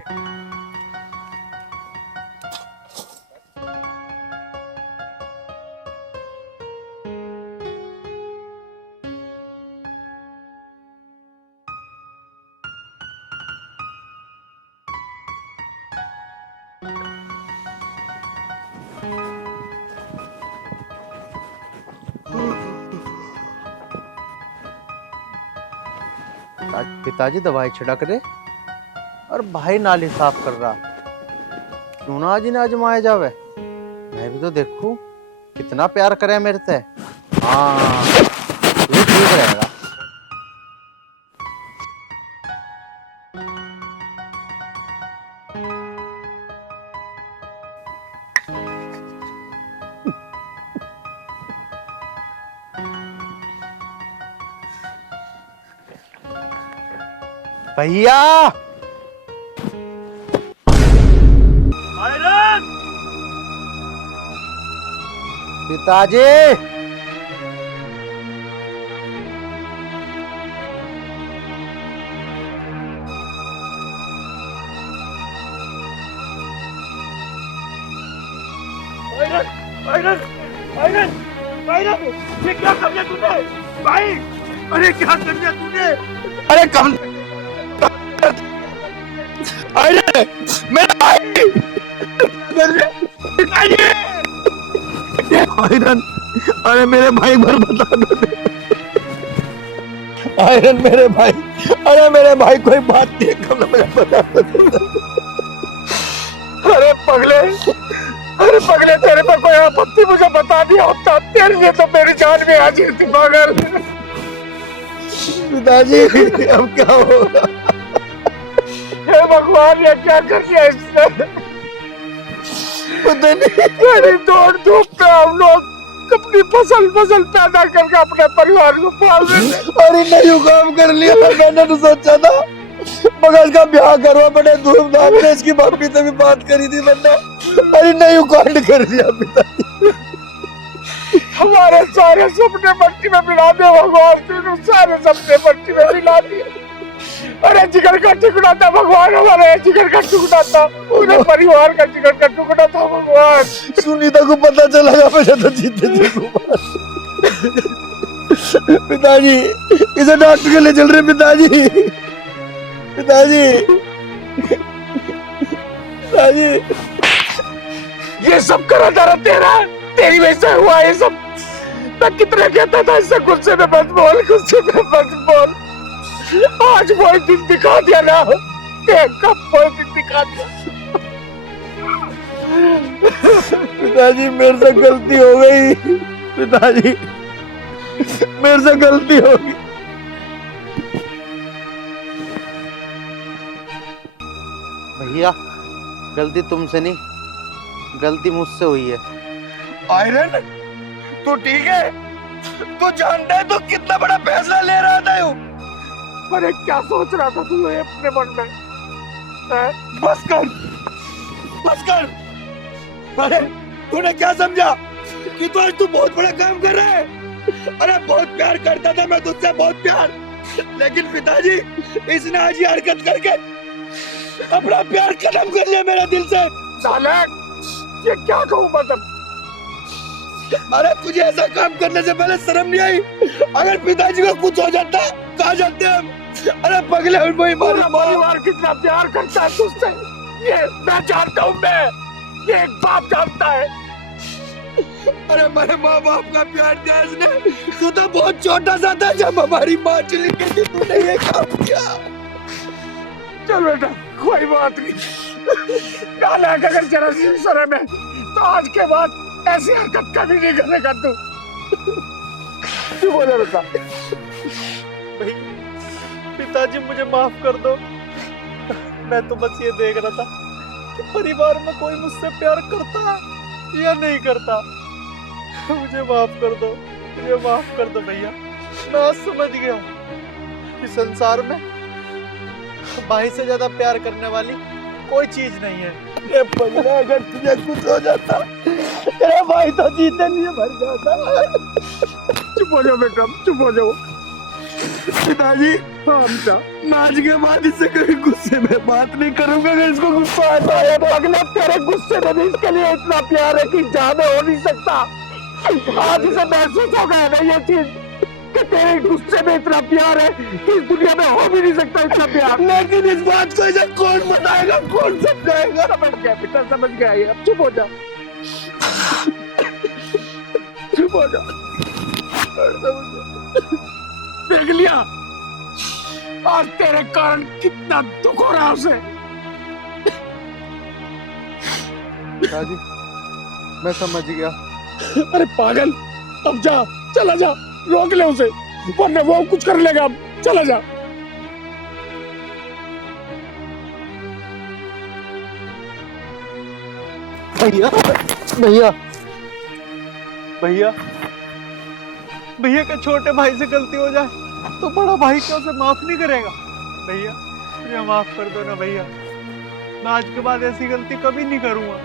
पिताजी दवाई छिड़क रहे और भाई नाली साफ कर रहा। क्यों ना आज इन्हें आजमाया जावे, मैं भी तो देखूं कितना प्यार करे मेरे से। हाँ, ये ठीक रहेगा। भैया, पिताजी, ये क्या कर दिया तूने भाई? अरे क्या कर दिया तूने? अरे कम, अरे मेरा आयरन, अरे मेरे भाई पर बता दो। आयरन मेरे भाई, अरे मेरे भाई कोई बात नहीं, कब मुझे बता दो। अरे पगले तेरे पर कोई आपत्ति मुझे बता दिया होता, तेरे लिए तो मेरी जान में हाजिर थी पागल। पिताजी अब क्या होगा? हे भगवान, ये क्या कर दिया इसने? पता नहीं, अरे दौड़ धूप पे हम लोग अपनी फसल पैदा करके अपने परिवार को पाल रहे थे। अरे नहीं काम कर लिया, मैंने तो सोचा था मगर इसका ब्याह करवा बड़े धूमधाम से, इसकी मम्मी से भी बात करी थी मैंने। अरे नहीं कांड कर दिया पिताजी। हमारे सारे सपने मट्टी में मिला दे भगवान, तूने सारे सपने मट्टी में मिला दिए। अरे जिगर का टुकड़ा था भगवान, हमारे जिगर का टुकड़ा था, पूरे परिवार का जिगर का टुकड़ा था भगवान। सुनीता को पता चला मुझे तो जीते जी। पिताजी इसे डॉक्टर के लिए चल रहे पिताजी। पिताजी पिताजी ये सब करा था तेरा, तेरी वजह से हुआ ये सब। मैं कितना कहता था इससे गुस्से में मत बोल, गुस्से में मत बोल। आज वो दिन दिखा दिया ना, कब वो दिन दिखा दिया। पिताजी मेरे से गलती हो गई, पिताजी मेरे से गलती हो गई। भैया गलती तुमसे नहीं, गलती मुझसे हुई है। आयरन तू ठीक है? तू जानता है तू कितना बड़ा फैसला ले रहा था यू? अरे क्या सोच रहा था तू ये अपने मन में? बस कर, बस कर। अरे तूने क्या समझा कि तू आज तू बहुत बड़ा काम कर रहा है? अरे बहुत प्यार करता था मैं तुझसे, बहुत प्यार, लेकिन पिताजी इसने आज ये हरकत करके अपना प्यार खत्म कर लिया मेरा दिल से। सालक ये क्या कहूँ मतलब? अरे तुझे ऐसा काम करने से पहले शर्म नहीं आई? अगर पिताजी को कुछ हो जाता कहाँ जाते हम? अरे पगले वही परिवार कितना प्यार करता है तुझसे, ये मैं जानता हूँ, मैं ये एक बाप जानता है। अरे मेरे माँ बाप का प्यार दिया इसने, तू तो बहुत छोटा सा था जब हमारी माँ चली गई, तूने ये काम किया। चल बेटा कोई बात नहीं, नालायक अगर जरा सी शर्म है तो आज के बाद ऐसी हरकत कभी नहीं करेगा तू। तू बोले बेटा। पिताजी मुझे माफ कर दो, मैं तो बस ये देख रहा था कि परिवार में कोई मुझसे प्यार करता या नहीं करता। मुझे माफ कर दो, मुझे माफ कर दो भैया। मैं आज समझ गया कि संसार में भाई से ज्यादा प्यार करने वाली कोई चीज नहीं है। ये पगला अगर तुझे कुछ हो जाता तेरा भाई तो जीते नहीं मर जाता। चुप हो जाओ बेटा, चुप हो जाओ। पिताजी मैं आज के बाद इससे कभी गुस्से में बात नहीं करूंगा। अगर इसको गुस्सा आता है तो अगले तेरे गुस्से में भी इसके लिए इतना प्यार है कि ज्यादा हो नहीं सकता। आज इसे महसूस हो गया ना ये चीज कि तेरे गुस्से में इतना प्यार है कि इस दुनिया में हो भी नहीं सकता इतना प्यार। लेकिन इस बात को इसे कौन बताएगा, कौन समझाएगा? समझ गया बेटा, समझ गया। ये अब चुप हो जा, चुप हो जा। देख लिया आज तेरे कारण कितना दुख हो रहा है उसे। पिताजी मैं समझ गया। अरे पागल, अब जा, चला जा, रोक ले उसे वरना वो कुछ कर लेगा। अब चला जा। भैया भैया भैया भैया का छोटे भाई से गलती हो जाए तो बड़ा भाई क्या उसे माफ नहीं करेगा? भैया मुझे माफ कर दो ना भैया, मैं आज के बाद ऐसी गलती कभी नहीं करूंगा,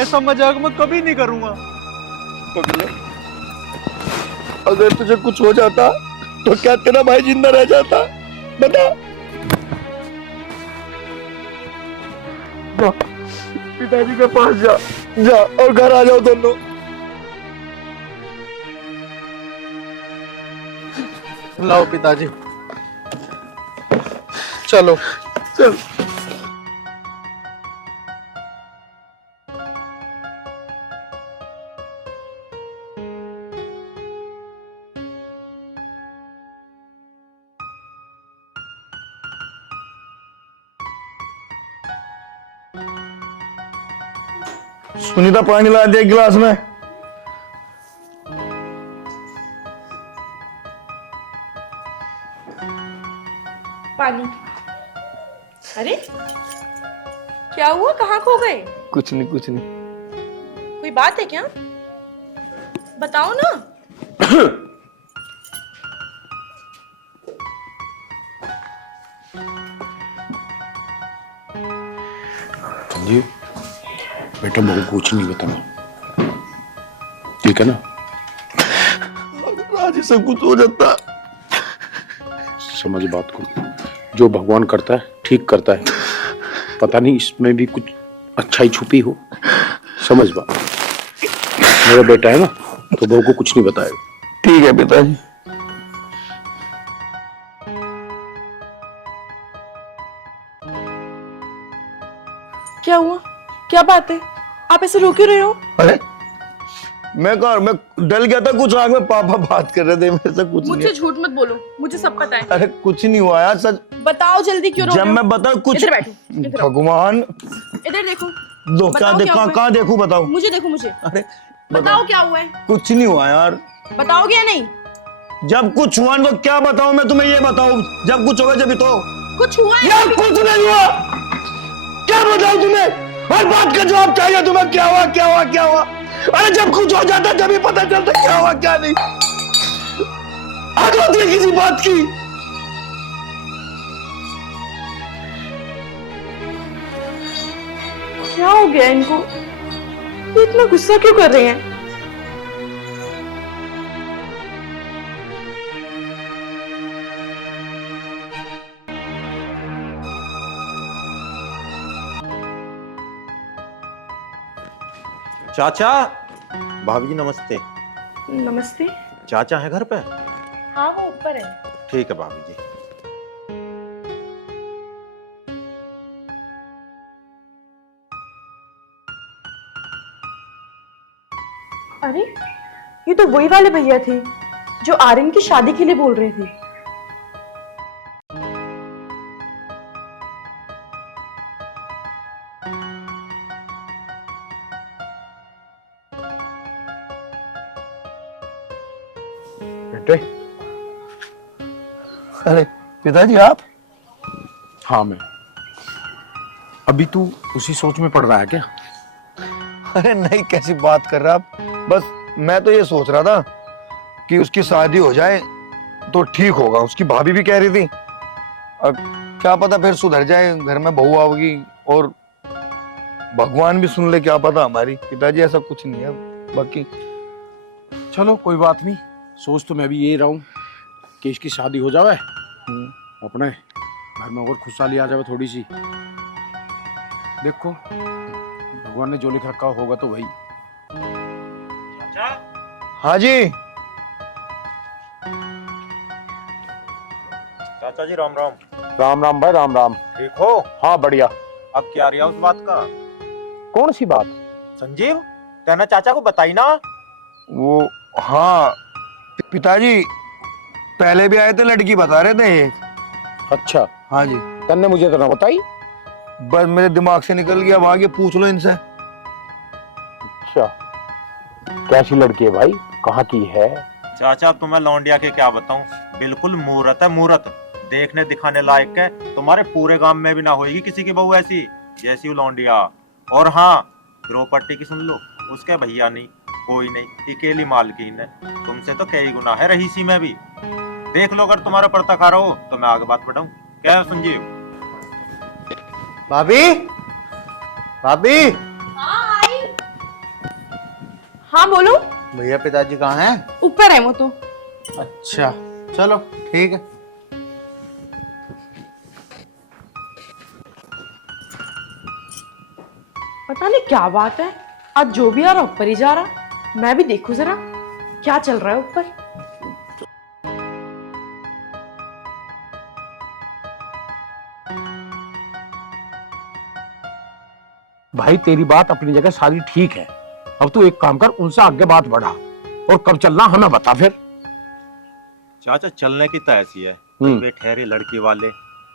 ऐसा मजाक मैं कभी नहीं करूंगा। पगले अगर तुझे कुछ हो जाता तो क्या तेरा भाई जिंदा रह जाता? बता। पिताजी के पास जा, जा और घर आ जाओ दोनों। लाओ पिताजी, चलो चल। सुनीता पानी ला दे एक गिलास में। पानी। अरे क्या हुआ, कहाँ खो गए? कुछ नहीं कुछ नहीं। कोई बात है क्या? बताओ ना। जी बेटा, बहू कुछ नहीं बताना, ठीक है ना? आज ही सब कुछ हो जाता। समझ बात को, जो भगवान करता है ठीक करता है। पता नहीं इसमें भी कुछ अच्छाई छुपी हो। समझ बात, मेरा बेटा है ना, तो बहू को कुछ नहीं बताएगा। ठीक है पिताजी। क्या हुआ, क्या बात है? आप ऐसे रो क्यों रहे हो? अरे मैं डल गया था, कुछ आग में पापा बात कर रहे थे मेरे से, कुछ नहीं। मुझसे झूठ मत बोलो, मुझे सब पता है। अरे कुछ नहीं हुआ यार, सच बताओ जल्दी, क्यों रो जब रहे हो? मैं बताऊं कुछ। इधर बैठो, इधर आओ। भगवान, इधर देखो। दो क्या बताओ क्या हुआ है? कहाँ देखूं बताओ। मुझे देखो, मुझे अरे बताओ क्या हुआ है? कुछ नहीं हुआ यार। बताओगे या नहीं? जब कुछ हुआ तो क्या बताऊं मैं तुम्हें, ये बताओ जब कुछ होगा जब तो। कुछ हुआ है? यार कुछ नहीं हुआ, क्या बताऊं तुम्हें? हर बात का जवाब चाहिए तुम्हें, क्या हुआ क्या हुआ क्या हुआ। अरे जब कुछ हो जाता जब ही पता चलता क्या हुआ क्या नहीं। आग होती है किसी बात की। क्या हो गया इनको, ये इतना गुस्सा क्यों कर रहे हैं? चाचा, भाभी जी नमस्ते। नमस्ते। चाचा है घर पे? हाँ वो ऊपर है। ठीक है भाभी जी। अरे ये तो वही वाले भैया थे जो आर्यन की शादी के लिए बोल रहे थे। बेटे, अरे पिताजी आप? हाँ मैं। अभी तू उसी सोच में पड़ रहा है क्या? अरे नहीं, कैसी बात कर रहा आप। बस मैं तो ये सोच रहा था कि उसकी शादी हो जाए तो ठीक होगा। उसकी भाभी भी कह रही थी, अब क्या पता फिर सुधर जाए, घर में बहू आओगी और भगवान भी सुन ले, क्या पता हमारी। पिताजी ऐसा कुछ नहीं है बाकी। चलो कोई बात नहीं, सोच तो मैं भी यही रहा हूँ कि इसकी शादी हो जाए, अपने घर में और खुशहाली आ जाए थोड़ी सी। देखो भगवान ने जो लिख रखा होगा तो वही। चाचा, हाँ जी। चाचा जी राम राम। राम राम भाई, राम राम। ठीक हो? हाँ बढ़िया। अब क्या रहा उस बात का? कौन सी बात? संजीव, तेना चाचा को बताई ना? वो हाँ पिताजी, पहले भी आए थे, लड़की बता रहे थे एक। अच्छा, हाँ जी, तन्ने मुझे तो ना बताई। बस मेरे दिमाग से निकल गया, अब आगे पूछ लो इनसे। अच्छा, कैसी लड़की है भाई, कहाँ की है? चाचा अब तुम्हें लौंडिया के क्या बताऊं, बिल्कुल मूरत है मूरत, देखने दिखाने लायक है। तुम्हारे पूरे गांव में भी ना होगी किसी की बहू ऐसी जैसी वो लौंडिया। और हाँ, प्रॉपर्टी की सुन लो, उसके भैया नहीं, कोई नहीं, अकेली मालकिन है। तुमसे तो कई गुना है रहीसी में भी। देख लो, अगर तुम्हारा पर्दा खा रहा हो तो मैं आगे बात बढ़ाऊं। क्या है संजीव? भाभी, भाभी। हाँ बोलो। भैया पिताजी कहाँ हैं? ऊपर है वो तो। अच्छा चलो ठीक है। पता नहीं क्या बात है, आज जो भी आ रहा ऊपर ही जा रहा। मैं भी देखूं जरा क्या चल रहा है ऊपर। भाई तेरी बात अपनी जगह सारी ठीक है। अब तू एक काम कर, उनसे आगे बात बढ़ा और कब चलना हमें बता फिर। चाचा चलने की तो ऐसी है, वे ठहरे लड़की वाले,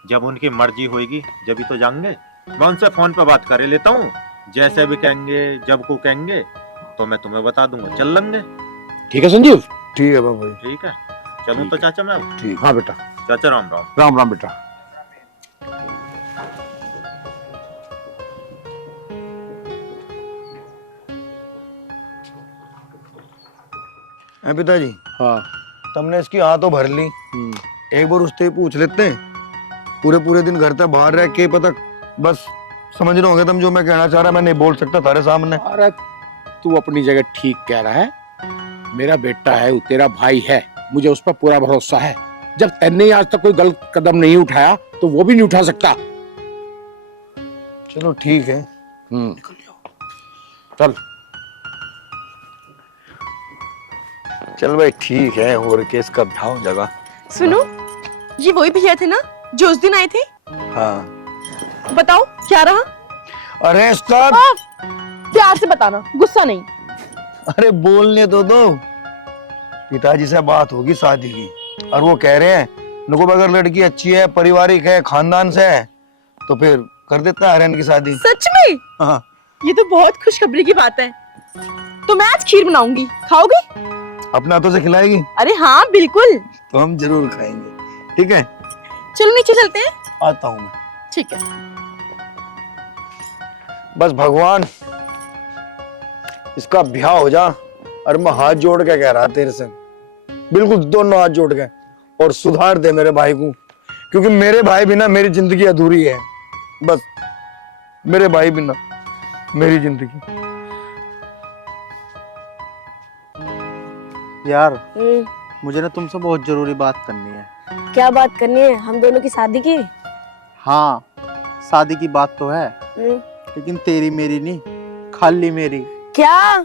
जब उनकी मर्जी होगी जब ही तो जाएंगे। मैं उनसे फोन पे बात कर लेता हूँ, जैसे भी कहेंगे, जब को कहेंगे तो मैं तुम्हें बता दूंगा, चल लेंगे। ठीक है संजीव। ठीक है बाबू भाई। ठीक है, चलूं तो चाचा मैं अब? ठीक, हाँ बेटा। चाचा राम राम। राम राम बेटा। हैं पिताजी, हाँ। तुमने इसकी हाँ तो भर ली, एक बार उससे पूछ लेते हैं। पूरे पूरे दिन घर तक बाहर रह के पता, बस समझ रहे होंगे तुम जो मैं कहना चाह रहा, मैं नहीं बोल सकता तारे सामने। अरे तू अपनी जगह ठीक कह रहा है। मेरा बेटा है, वो तेरा भाई है, मुझे उस पर पूरा भरोसा है। जब तैने आज तक कोई गलत कदम नहीं उठाया तो वो भी नहीं उठा सकता। चलो ठीक है। चल चल भाई ठीक है, और केस का ब्याह हो जाएगा। सुनो, ये वही भैया थे ना जो उस दिन आए थे? हाँ। बताओ क्या रहा? अरे स्टॉप। प्यार से बताना, गुस्सा नहीं। अरे बोलने तो दो। पिताजी से बात होगी शादी की, और वो कह रहे हैं नको अगर लड़की अच्छी है, पारिवारिक है, खानदान से है, तो फिर कर देता है आर्यन की शादी। सच में? हाँ। ये तो बहुत खुशखबरी की बात है। तो मैं आज खीर बनाऊंगी, खाओगे? अपने हाथों से खिलाएगी? अरे हाँ बिल्कुल। तो हम जरूर खाएंगे। ठीक है, चलो नीचे चलते हैं। आता हूँ मैं। ठीक है। बस भगवान इसका ब्याह हो जा, और मैं हाथ जोड़ के कह रहा तेरे से, बिल्कुल दोनों हाथ जोड़ के, और सुधार दे मेरे भाई को, क्योंकि मेरे भाई बिना मेरी जिंदगी अधूरी है। बस मेरे भाई बिना मेरी जिंदगी। यार मुझे ना तुमसे बहुत जरूरी बात करनी है। क्या बात करनी है? हम दोनों की शादी की? हाँ, शादी की बात तो है, लेकिन तेरी मेरी नहीं, खाली मेरी। क्या?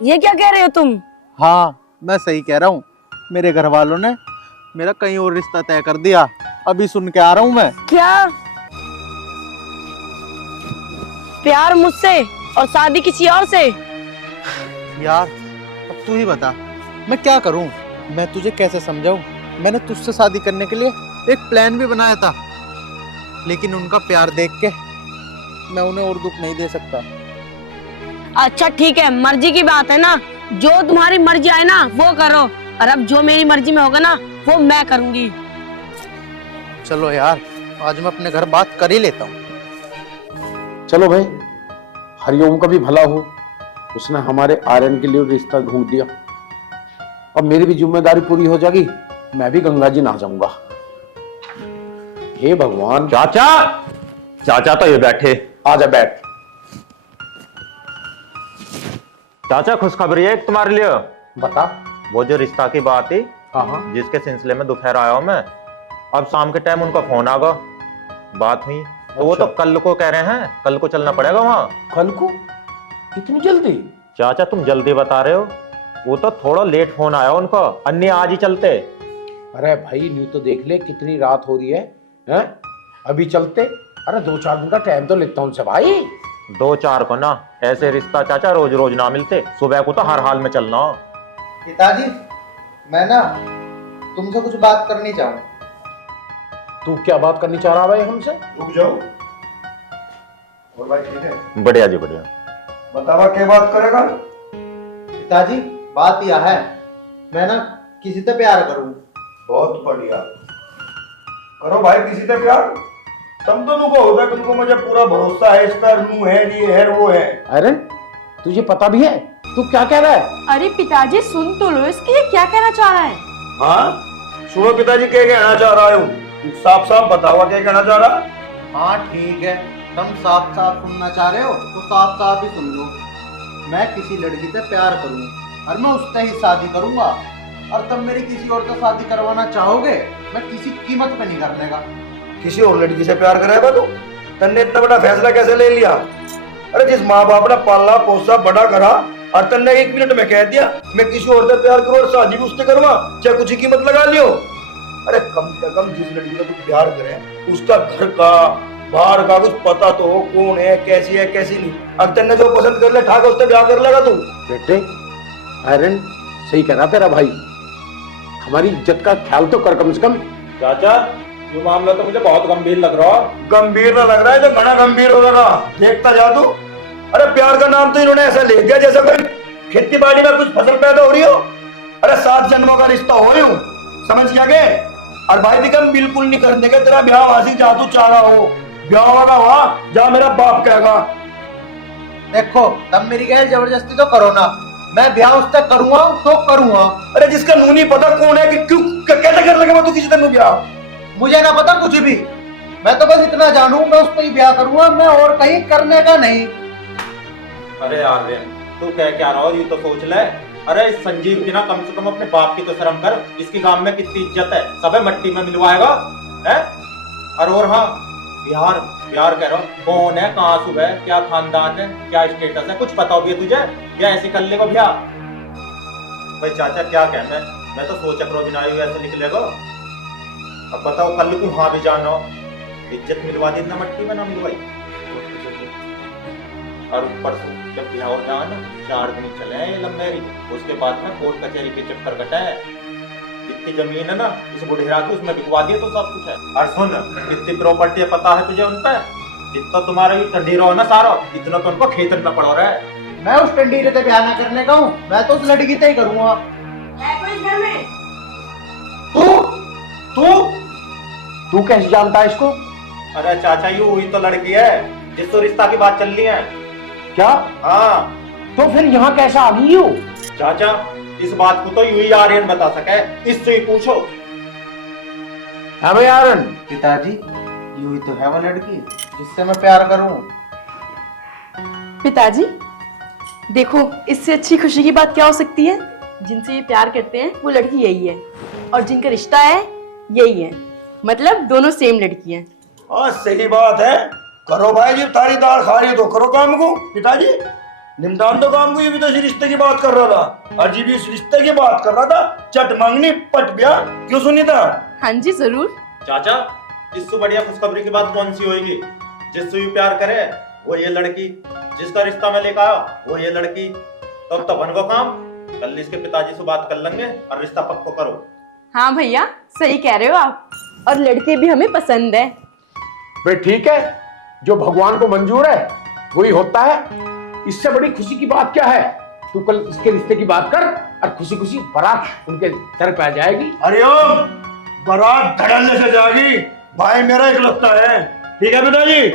ये क्या कह रहे हो तुम? हाँ मैं सही कह रहा हूँ। मेरे घर वालों ने मेरा कहीं और रिश्ता तय कर दिया, अभी सुन के आ रहा हूँ मैं। क्या? प्यार मुझसे और शादी किसी और से? यार अब तू ही बता, मैं क्या करूं? मैं तुझे कैसे समझाऊं? मैंने तुझसे शादी करने के लिए एक प्लान भी बनाया था, लेकिन उनका प्यार देख के मैं उन्हें और दुख नहीं दे सकता। अच्छा ठीक है, मर्जी की बात है ना, जो तुम्हारी मर्जी आए ना वो करो, और अब जो मेरी मर्जी में होगा ना वो मैं करूंगी। चलो यार, आज मैं अपने घर बात कर ही लेता हूँ। चलो भाई, हरिओम का भी भला हो, उसने हमारे आर्यन के लिए रिश्ता ढूंढ दिया। अब मेरी भी जिम्मेदारी पूरी हो जाएगी, मैं भी गंगा जी नहा जाऊंगा। हे भगवान। चाचा, चाचा तो ये बैठे। आजा बैठ। चाचा खुशखबरी है एक तुम्हारे लिए। बता। वो जो रिश्ता की बात थी, हाँ। जिसके सिलसिले में दोपहर आया हूं मैं, अब शाम के टाइम उनका फोन आ गया, बात हुई। तो वो तो कल को कह रहे हैं, कल को चलना पड़ेगा वहां। कल को? इतनी जल्दी? चाचा तुम जल्दी बता रहे हो, वो तो थोड़ा लेट फोन आया उनका, अन्य आज ही चलते। अरे भाई न्यू तो देख ले कितनी रात हो रही है, हैं? अभी चलते? अरे 2-4 दिन का टाइम तो लेता हूं उनसे भाई। 2-4 को ना, ऐसे रिश्ता चाचा रोज रोज ना मिलते, सुबह को तो हर हाल में चलना। पिताजी, मैं ना तुमसे कुछ बात करनी चाहूँ। तू क्या बात करनी चाह रहा भाई हमसे? रुक जाओ। और भाई ठीक है? बढ़िया जी बढ़िया। बतावा क्या बात करेगा? पिताजी बात यह है, मैं ना किसी से प्यार करूँ। बहुत बढ़िया, करो भाई किसी से प्यार। तुम दोनों को होगा, तुमको मुझे पूरा भरोसा है, इस पर नू है, ये है वो है। अरे तुझे पता भी है तू क्या कह रहा है? अरे पिताजी सुन तो लो इसकी, ये क्या कहना चाह रहा है? हाँ सुनो पिताजी, क्या कहना चाह रहा हूँ, साफ साफ बताओ क्या कहना चाह रहा। हाँ ठीक है, तुम साफ साफ सुनना चाह रहे हो तो साफ साफ ही सुन लो। मैं किसी लड़की से प्यार करूँ और मैं उससे ही शादी करूंगा, और तुम मेरी किसी और से शादी करवाना चाहोगे, मैं किसी कीमत पे नहीं करने का। किसी और लड़की से प्यार कराएगा तू? तन्ने इतना बड़ा फैसला कैसे ले लिया? अरे जिस माँ बाप ने पाला पोसा बड़ा करा, और तन्ने 1 मिनट में कह दिया मैं किसी और से प्यार करूँ और शादी भी उससे करवा, चाहे कुछ ही कीमत लगा लियो। अरे कम से कम जिस लड़की से तू प्यार करे उसका घर का बाहर का कुछ पता तो हो, कौन है, कैसी है, कैसी नहीं। अब तन्ने जो पसंद कर ले ठाक उससे ब्याह कर लेगा तू। बेटे आर्यन सही कह रहा तेरा भाई, हमारी इज्जत का ख्याल तो कर कम से कम। चाचा ये मामला तो मुझे बहुत गंभीर लग रहा है। गंभीर ना लग रहा है तो घना गंभीर हो रहा, देखता जा तू। अरे प्यार का नाम तो इन्होंने ऐसा ले दिया जैसे कोई खेती बाड़ी में कुछ फसल पैदा हो रही हो। अरे 7 जन्मों का रिश्ता हो यूं, समझ क्या के? और भाई दिकम बिल्कुल नहीं कर देंगे तेरा ब्याह वासी जहाँ तू चाह रहा हो। ब्याह होगा वहां जहाँ मेरा बाप कहेगा। देखो तब मेरी गैर जबरदस्ती तो करो ना, मैं ब्याह उससे करूंगा तो करूंगा। अरे जिसका नू नहीं पता कौन है कि क्यों कैसे कर लेगा तू किसी दिन ब्याह? मुझे ना पता कुछ भी, मैं तो बस इतना जानू मैं उससे ही ब्याह करूंगा, मैं और कहीं करने का नहीं। अरे यार तू कह क्या रहा हो, ये तो सोच ले। अरे इस संजीव की ना कम से कम अपने बाप की तो शर्म कर। इसकी गांव में कितनी इज्जत है, सबे मट्टी में मिलवाएगा है। और हाँ बिहार बिहार कह रहा हूँ, कौन है, कहाँ से है, क्या खानदान है, क्या स्टेटस है, कुछ पता होगी तुझे या ऐसे कर लेगा भैया? भाई चाचा क्या कहना है, मैं तो सोचा करो बिना ऐसे निकलेगा। अब बताओ कल को वहां भी जाना हो, इज्जत मिलवा दी ना मट्टी में ना मिलवाई। और परसों जब बिहार हो जाना 4 दिन चले हैं लंबेरी, उसके बाद में कोर्ट कचहरी के चक्कर कटाए। जितनी जमीन है ना इस बुढ़ेरा की उसमें बिकवा दिया तो सब कुछ है। और सुन कितनी प्रॉपर्टी है पता है तुझे उन पे? जितना तुम्हारा ये टंडीरा है ना सारा, इतना तो उनको खेतन में पड़ा रहा है। मैं उस टंडीरे से ब्याह ना करने का हूँ, मैं तो उस लड़की से ही करूंगा। है कोई घर में? तू तू तू कैसे जानता है इसको? अरे चाचा ये वही तो लड़की है जिससे रिश्ता की बात चल रही है। क्या? हाँ तो फिर यहाँ कैसा आ गई हो? चाचा इस बात को तो यू ही आर्यन बता सके, इससे ही पूछो। हाँ भाई आर्यन। पिताजी यू ही तो है वो लड़की जिससे मैं प्यार करूं। पिताजी देखो, इससे अच्छी खुशी की बात क्या हो सकती है? जिनसे ये प्यार करते हैं वो लड़की यही है, और जिनका रिश्ता है यही है, मतलब दोनों सेम लड़की हैं। हाँ सही बात है। करो भाई जी, तारी दाल खा रही है तो करो काम को। पिताजी निमटान दो काम को। ये भी तो इसी रिश्ते की बात कर रहा था, और जी भी इस रिश्ते की बात कर रहा था। चट मांगनी पट ब्याह, क्यों सुनी था? हाँ जी जरूर। चाचा इससे बढ़िया खुशखबरी की बात कौन सी होगी? जिससे ये प्यार करे वो ये लड़की, जिसका रिश्ता मैं लेकर आया वो ये लड़की। तब तो बन गो काम। कल इसके पिताजी से बात कर लेंगे और रिश्ता पक्का करो। हाँ भैया सही कह रहे हो आप, और लड़के भी हमें पसंद है। भाई ठीक है, जो भगवान को मंजूर है वही होता है। इससे बड़ी खुशी की बात क्या है? तू कल इसके रिश्ते की बात कर और खुशी खुशी बारात उनके सर पे आ जाएगी। हरिओम, बारात धड़ल्ले से जाएगी। भाई मेरा एक लगता है। ठीक है पिताजी?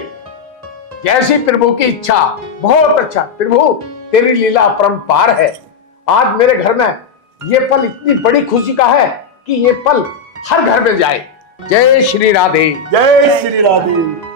जैसी प्रभु की इच्छा। बहुत अच्छा प्रभु, तेरी लीला अपरंपार है। आज मेरे घर में ये पल इतनी बड़ी खुशी का है कि ये पल हर घर में जाए। जय श्री राधे। जय श्री राधे।